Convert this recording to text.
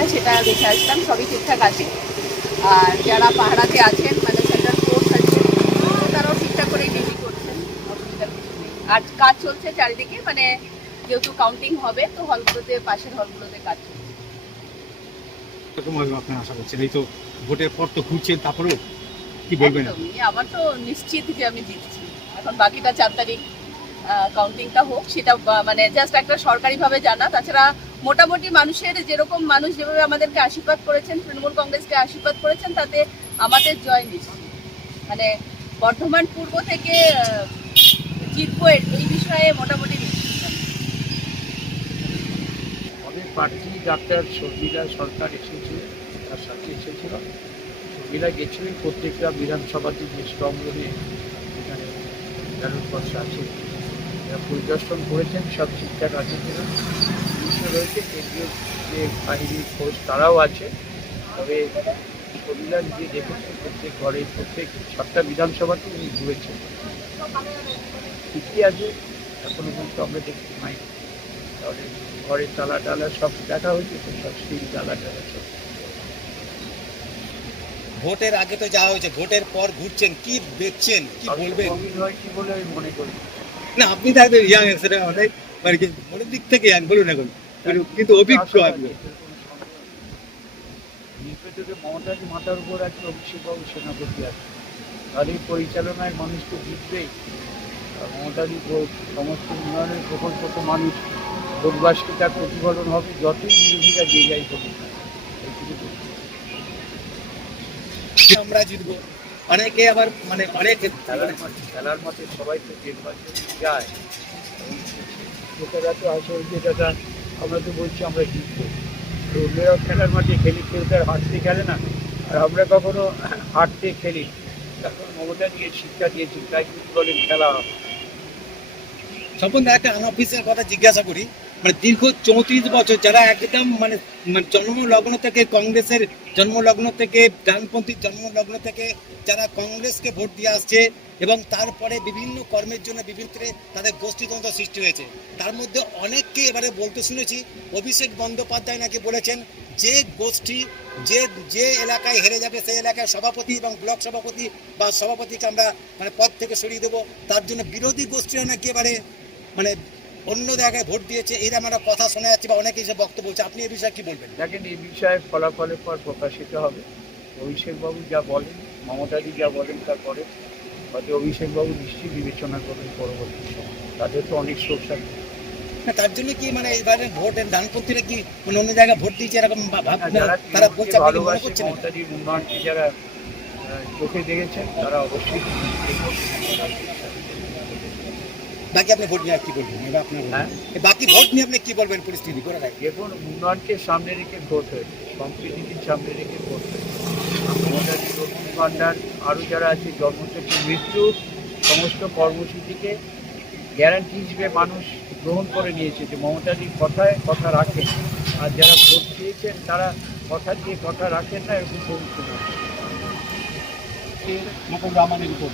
যেটা সেটা দেখে আসলাম, সবই ঠিকঠাক আছে। আর যারা পাহারাতে আছেন মানে সেন্ট্রাল ফোর্স আছে, তারাও ঠিকঠাক করে ডিউটি করছেন, অসুবিধার কিছু নেই। আর কাজ চলছে চারিদিকে, মানে যেহেতু কাউন্টিং হবে তো হলগুলোতে, পাশের হলগুলোতে কাজ চলছে। আপনার আশা করছেন এই তো ভোটের পর তো ঘুরছেন, তারপরেও কি বলবেন? একদমই, আমার তো নিশ্চিত যে আমি জিতছি। এখন বাকিটা 4 তারিখ কাউন্টিংটা হোক, সেটা মানে জাস্ট একটা সরকারিভাবে জানা। তাছাড়া মোটামুটি মানুষের যেরকম মানুষ যেভাবে আমাদেরকে আশীর্বাদ করেছেন, তৃণমূল কংগ্রেসকে আশীর্বাদ করেছেন, তাতে আমাদের জয় নিশ্চিত। মানে বর্ধমান পূর্ব থেকে জিতবো এই বিষয়ে মোটামুটি নিশ্চিত আমি। আমাদের প্রার্থী ডাক্তার শর্মিলা সরকার এসেছিল, তার সাথে এসেছিল। শর্মিলা গেছিলেন প্রত্যেকটা বিধানসভাতে যে স্ট্রং রুমে এখানে ব্যালট বক্স আছে, এরা পরিদর্শন করেছেন, সব ঠিকঠাক আছে কিনা। পুলিশও রয়েছে, কেন্দ্রীয় যে বাহিনীর ফোর্স তারাও আছে। তবে শর্মিলা নিজে দেখেছেন প্রত্যেক ঘরে, প্রত্যেক 7টা বিধানসভাতে উনি ঘুরেছেন, ঠিকই আছে। এখনো পর্যন্ত আমরা দেখতে পাই। তাহলে ঘরের তালা টালা সব দেখা হয়েছে, তো সব স্টিল তালা টালা সব। ভোটের আগে তো যাওয়া হয়েছে, ভোটের পর ঘুরছেন, কি দেখছেন, কি বলবেন? কোভিড হয়েছে বলে আমি মনে করি। না, আপনি থাকবেন ইয়াং, সেটা অনেক মানে কি মনের দিক থেকে ইয়াং, বলুন এখন, কিন্তু অভিজ্ঞ আপনি। নির্বাচনে মমতাজি মাথার উপর আছে, অভিষেকবাবু সেনাপতি আছে, তাদের পরিচালনায় মানুষ তো জিতবেই। মমতাজি সমস্ত উন্নয়নের প্রকল্প তো মানুষ ভোটবাসকে তার প্রতিফলন হবে, যতই বিরোধীরা যে যাই করুক। এইটুকু আমরা জিতবো, অনেকে আবার মানে অনেক খেলার মাঠে সবাই তো নির্বাচন যায়, লোকেরা তো আসে যে দাদা আমরা তো বলছি আমরা জিতবো, তো অন্যরাও খেলার মাঠে খেলি, কেউ তো আর হাঁটতে খেলে না, আর আমরা কখনো হাঁটতে খেলি। তখন মমতা নিয়ে শিক্ষা দিয়েছি, তাই কিন্তু বলে খেলা হবে। সম্বন্ধে একটা আনঅফিসিয়াল কথা জিজ্ঞাসা করি, মানে দীর্ঘ 34 বছর যারা একদম মানে জন্মলগ্ন থেকে কংগ্রেসের জন্মলগ্ন থেকে ডানপন্থীর জন্মলগ্ন থেকে যারা কংগ্রেসকে ভোট দিয়ে আসছে এবং তারপরে বিভিন্ন কর্মের জন্য বিভিন্ন তাদের গোষ্ঠীতন্ত্র সৃষ্টি হয়েছে, তার মধ্যে অনেককে এবারে বলতে শুনেছি, অভিষেক বন্দ্যোপাধ্যায় নাকি বলেছেন যে গোষ্ঠী যে যে এলাকায় হেরে যাবে সেই এলাকায় সভাপতি এবং ব্লক সভাপতি বা সভাপতিকে আমরা মানে পদ থেকে সরিয়ে দেবো, তার জন্য বিরোধী গোষ্ঠীরা নাকি এবারে মানে অন্য জায়গায় ভোট দিয়েছে, এরকম একটা কথা শোনা যাচ্ছে বা অনেকে এসে বক্তব্য বলছে। আপনি এই বিষয়ে কি বলবেন? দেখেন, এই বিষয়ে ফলাফলের পর প্রকাশিত হবে। অভিষেকবাবু যা বলেন, মমতাদি যা বলেন তারপরে হয়তো অভিষেকবাবু নিশ্চয়ই বিবেচনা করবেন পরবর্তী সময়। তাদের তো অনেক সোর্স আছে। না, তার জন্য কি মানে এবারে ভোটের ডানপন্থীরা কি মানে অন্য জায়গায় ভোট দিয়েছে এরকম তারা বলছে, ভালোবাসে মমতাদির উন্নয়নকে যারা চোখে দেখেছেন, তারা অবশ্যই বাকি আপনি ভোট নিয়ে কি বলবেন? এবার আপনার বাকি ভোট নিয়ে আপনি কি বলবেন পরিস্থিতি করে রাখেন? দেখুন, উন্নয়নকে সামনে রেখে ভোট হয়েছে, সম্প্রীতিকে সামনে রেখে ভোট হয়েছে। মমতাদি, লক্ষ্মী ভাণ্ডার, আরও যারা আছে জন্ম থেকে মৃত্যু, সমস্ত কর্মসূচিকে গ্যারান্টি হিসেবে মানুষ গ্রহণ করে নিয়েছে যে মমতাদির কথায় কথা রাখেন। আর যারা ভোট দিয়েছেন তারা কথা দিয়ে কথা রাখেন না, এরকম সমস্ত রামানের উপর